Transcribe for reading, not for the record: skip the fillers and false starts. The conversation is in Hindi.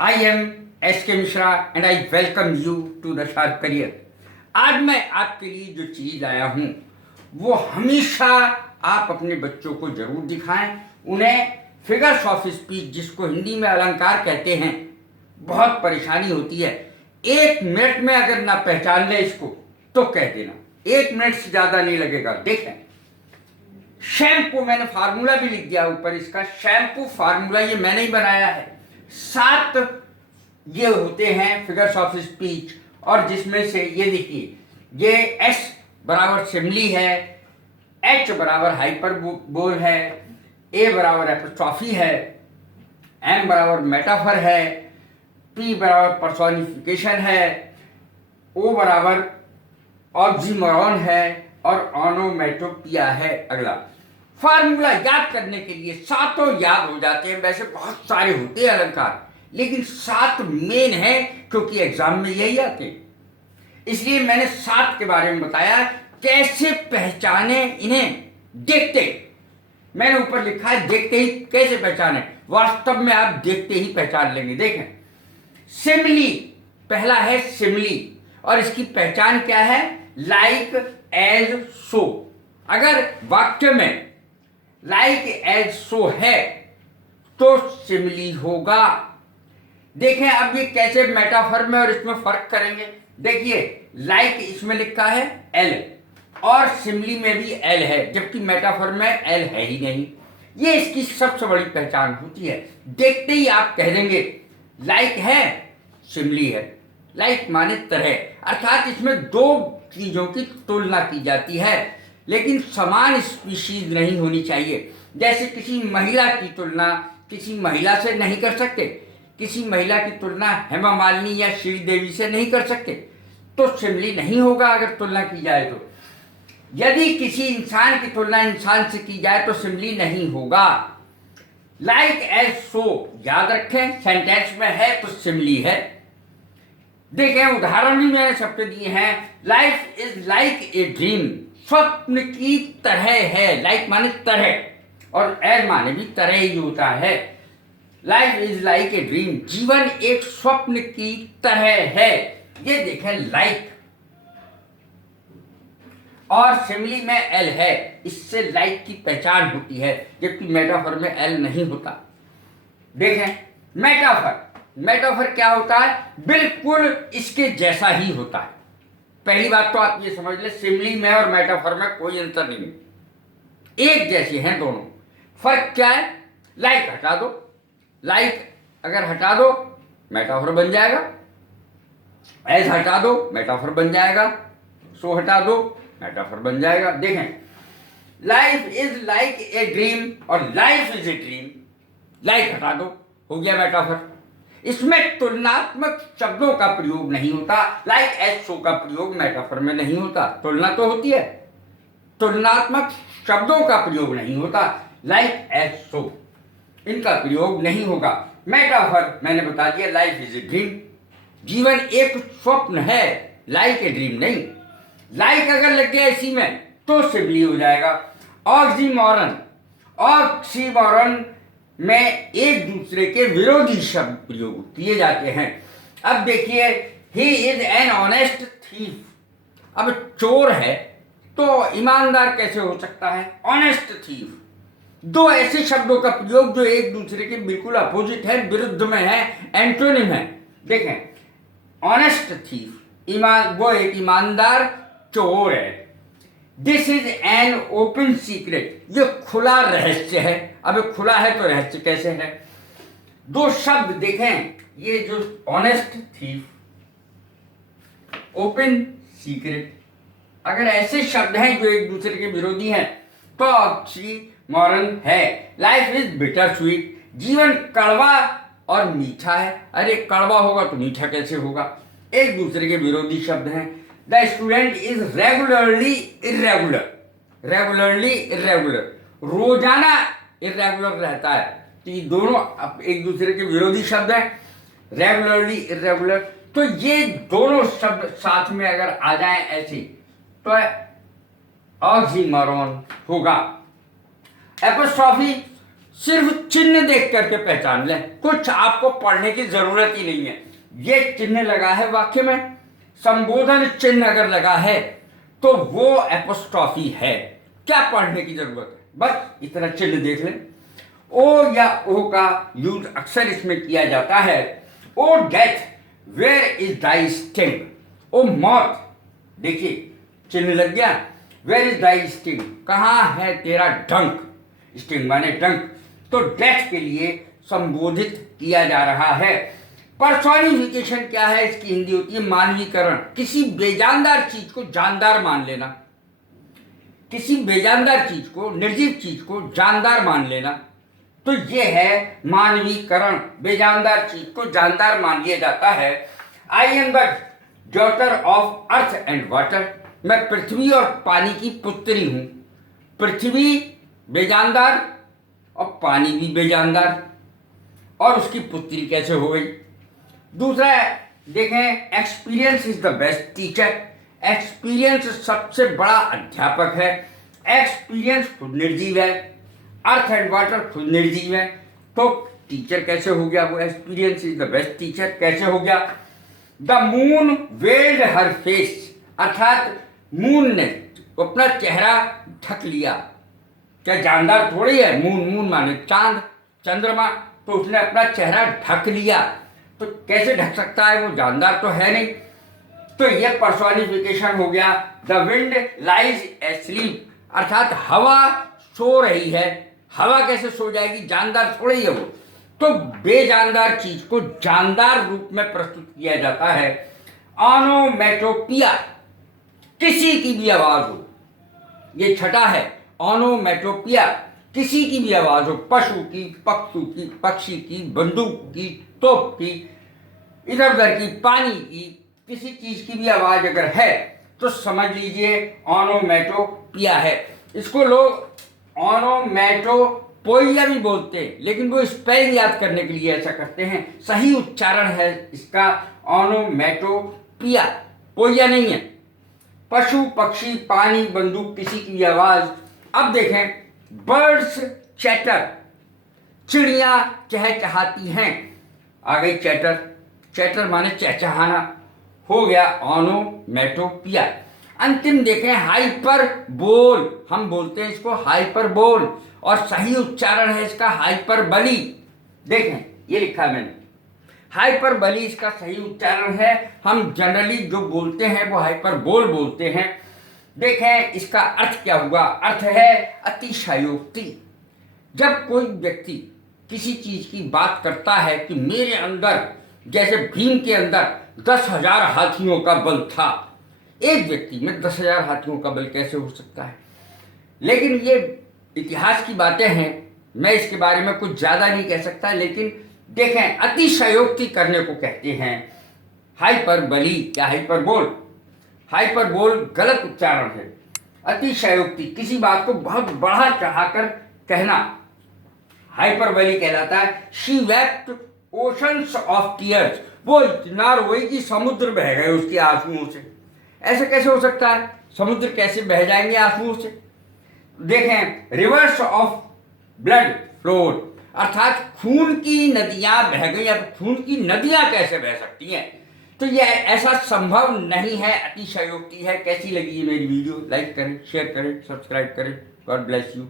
I am S.K. Mishra and I welcome you to the Sharp Career. आज मैं आपके लिए जो चीज़ लाया हूँ वो हमेशा आप अपने बच्चों को जरूर दिखाएं। उन्हें फिगर्स ऑफ स्पीच, जिसको हिंदी में अलंकार कहते हैं, बहुत परेशानी होती है। 1 मिनट में अगर ना पहचान ले इसको तो कह देना, 1 मिनट से ज़्यादा नहीं लगेगा। देखें, शैम्पू, मैंने फार्मूला भी लिख दिया ऊपर इसका। शैम्पू फार्मूला ये मैंने ही बनाया है। 7 ये होते हैं फिगर्स ऑफ स्पीच, और जिसमें से ये देखिए, ये S बराबर सिमली है, H बराबर हाइपरबोल है, A बराबर एपोस्ट्रॉफी है, M बराबर मेटाफर है, P बराबर पर्सोनिफिकेशन है, O बराबर ऑक्सीमोरॉन है और ऑनोमेटोपिया है। अगला फार्मूला याद करने के लिए 7 याद हो जाते हैं। वैसे बहुत सारे होते हैं अलंकार, लेकिन 7 मेन है क्योंकि एग्जाम में यही आते हैं। इसलिए मैंने 7 के बारे में बताया, कैसे पहचाने इन्हें। देखते, मैंने ऊपर लिखा है देखते ही कैसे पहचाने। वास्तव में आप देखते ही पहचान लेंगे। देखें, सिमली पहला है, सिमली, और इसकी पहचान क्या है? लाइक एज सो। अगर वाक्य में लाइक एज सो है तो सिमली होगा। देखें अब ये कैसे मेटाफर में और इसमें फर्क करेंगे। देखिए, लाइक इसमें लिखा है एल और सिमली में भी एल है, जबकि मेटाफर में एल है ही नहीं। ये इसकी सबसे बड़ी पहचान होती है। देखते ही आप कह देंगे लाइक है, सिमली है। लाइक माने तरह, अर्थात इसमें 2 चीजों की तुलना की जाती है, लेकिन समान स्पीशीज नहीं होनी चाहिए। जैसे किसी महिला की तुलना किसी महिला से नहीं कर सकते, किसी महिला की तुलना हेमा मालिनी या श्रीदेवी से नहीं कर सकते, तो सिमली नहीं होगा अगर तुलना की जाए तो। यदि किसी इंसान की तुलना इंसान से की जाए तो सिमली नहीं होगा। लाइक एज सो याद रखें, सेंटेंस में है तो सिमली है। देखें, उदाहरण भी मैंने सबके दिए हैं। Life is like a dream, स्वप्न की तरह है। लाइक माने तरह, और एज माने भी तरह ही होता है। Life is like a dream, जीवन एक स्वप्न की तरह है। ये देखें, लाइक, और सिमली में एल है, इससे लाइक की पहचान होती है, जबकि मेटाफर में एल नहीं होता। देखें, मेटाफर क्या होता है? बिल्कुल इसके जैसा ही होता है। पहली बात तो आप ये समझ ले, सिमली में और मेटाफर में कोई अंतर नहीं है, एक जैसे हैं दोनों। फर्क क्या है? लाइक हटा दो, लाइक अगर हटा दो मेटाफर बन जाएगा, एज हटा दो मेटाफर बन जाएगा, सो हटा दो मेटाफर बन जाएगा। देखें, life is like a dream और life is a dream, like हटा दो, हो गया मेटाफर। इसमें तुलनात्मक शब्दों का प्रयोग नहीं होता। लाइक एज सो का प्रयोग मेटाफर में नहीं होता। तुलना तो होती है, तुलनात्मक शब्दों का प्रयोग नहीं होता। लाइक एज सो इनका प्रयोग नहीं होगा। मेटाफर मैंने बता दिया, लाइफ इज ए ड्रीम, जीवन एक स्वप्न है, लाइक ए ड्रीम नहीं। लाइक अगर लग गया इसी में तो सिमली हो जाएगा। ऑक्सीमोरन में एक दूसरे के विरोधी शब्द प्रयोग किए जाते हैं। अब देखिए, he is an honest thief. अब चोर है तो ईमानदार कैसे हो सकता है? Honest thief. 2 ऐसे शब्दों का प्रयोग जो एक दूसरे के बिल्कुल अपोजिट है, विरुद्ध में है, एंटोनिम है। देखें, ऑनेस्ट थीफ, वो एक ईमानदार चोर है। This is an open secret, ये खुला रहस्य है। अब खुला है तो रहस्य कैसे है? 2 शब्द देखें, ये जो ऑनेस्ट थीफ, ओपन सीक्रेट, अगर ऐसे शब्द हैं जो एक दूसरे के विरोधी हैं तो ऑक्सीमोरन है। लाइफ इज बिटर स्वीट, जीवन कड़वा और मीठा है। अरे कड़वा होगा तो मीठा कैसे होगा? एक दूसरे के विरोधी शब्द हैं। The student is regularly irregular, रोजाना इर्रेगुलर रहता है। तो ये दोनों एक दूसरे के विरोधी शब्द हैं, रेगुलरली इर्रेगुलर। तो ये दोनों शब्द साथ में अगर आ जाएं ऐसे तो ऑक्सीमोरॉन होगा। एपोस्ट्रॉफी सिर्फ चिन्ह देख करके पहचान लें, कुछ आपको पढ़ने की जरूरत ही नहीं है। ये चिन्ह लगा है वाक्य में, संबोधन चिन्ह अगर लगा है तो वो एपोस्ट्रॉफी है, क्या पढ़ने की जरूरत है, बस इतना चिन्ह देख लें। ओ या ओ का यूज अक्सर इसमें किया जाता है। O death where is thy sting, ओ मौत, देखिए चिन्ह लग गया, वेयर इज दाई स्टिंग, कहाँ है तेरा डंक, स्टिंग माने डंक, तो डेथ के लिए संबोधित किया जा रहा है। पर्सोनिफिकेशन क्या है, इसकी हिंदी होती है मानवीकरण, किसी बेजानदार चीज को जानदार मान लेना, किसी बेजानदार चीज को, निर्जीव चीज को जानदार मान लेना, तो यह है मानवीकरण, बेजानदार चीज को जानदार मान लिया जाता है। I am the daughter of earth and water, मैं पृथ्वी और पानी की पुत्री हूं। पृथ्वी बेजानदार और पानी भी बेजानदार, और उसकी पुत्री कैसे हो गई। दूसरा देखें, experience is the best teacher, experience सबसे बड़ा अध्यापक है। एक्सपीरियंस खुद निर्जीव है, अर्थ एंड वाटर खुद निर्जीव है, तो टीचर कैसे हो गया वो, experience is the best teacher कैसे हो गया। The moon weld her face, अर्थात मून ने अपना चेहरा ढक लिया, क्या जानदार थोड़ी है, मून, मून माने चांद, चंद्रमा, तो उसने अपना चेहरा ढक लिया, तो कैसे ढक सकता है, वो जानदार तो है नहीं, तो ये पर्सोनिफिकेशन हो गया। द विंड लाइज एस्लीप, अर्थात हवा सो रही है, हवा कैसे सो जाएगी, जानदार थोड़ी है वो, तो बेजानदार चीज को जानदार रूप में प्रस्तुत किया जाता है। ऑनोमेटोपिया, किसी की भी आवाज हो, ये छठा है, ऑनोमेटोपिया, किसी की भी आवाज हो, पशु की, पक्षी की, बंदूक की, तोप की, इधर उधर की, पानी की, किसी चीज की भी आवाज अगर है तो समझ लीजिए ऑनोमेटोपिया है। इसको लोग ऑनोमेटोपोइया भी बोलते हैं, लेकिन वो स्पेलिंग याद करने के लिए ऐसा करते हैं, सही उच्चारण है इसका ऑनोमेटोपिया, पोइया नहीं है। पशु, पक्षी, पानी, बंदूक, किसी की भी आवाज। अब देखें, बर्ड्स चैटर, चिड़िया चहचहाती हैं, आ गई चैटर, चैटर माने चहचहाना, हो गया ऑनोमेटोपिया। अंतिम देखें, हाइपर बोल, हम बोलते हैं इसको हाइपर बोल, और सही उच्चारण है इसका हाइपर बली। देखें ये लिखा है मैंने, हाइपर बली इसका सही उच्चारण है, हम जनरली जो बोलते हैं वो हाइपर बोल बोलते हैं। देखें इसका अर्थ क्या हुआ, अर्थ है अतिशयोक्ति। जब कोई व्यक्ति किसी चीज की बात करता है कि मेरे अंदर, जैसे भीम के अंदर 10,000 हाथियों का बल था, एक व्यक्ति में 10,000 हाथियों का बल कैसे हो सकता है, लेकिन ये इतिहास की बातें हैं, मैं इसके बारे में कुछ ज्यादा नहीं कह सकता, लेकिन देखें अतिशयोक्ति करने को कहते हैं हाइपरबली या हाइपरबोल। हाइपरबोल गलत उच्चारण है, अतिशयोक्ति, किसी बात को बहुत बढ़ा चढ़ाकर कहना, हाइपरबली कहलाता है। She wept oceans of tears, वो इतना रोई कि समुद्र बह गए उसके आंसुओं से। ऐसे कैसे हो सकता है, समुद्र कैसे बह जाएंगे आंसुओं से। देखें, रिवर्स ऑफ ब्लड फ्लोड, अर्थात खून की नदियां बह गई। अब खून की नदियां कैसे बह सकती हैं, तो यह ऐसा संभव नहीं है, अतिशयोक्ति है। कैसी लगी ये मेरी वीडियो, लाइक करें, शेयर करें, सब्सक्राइब करें। God bless you.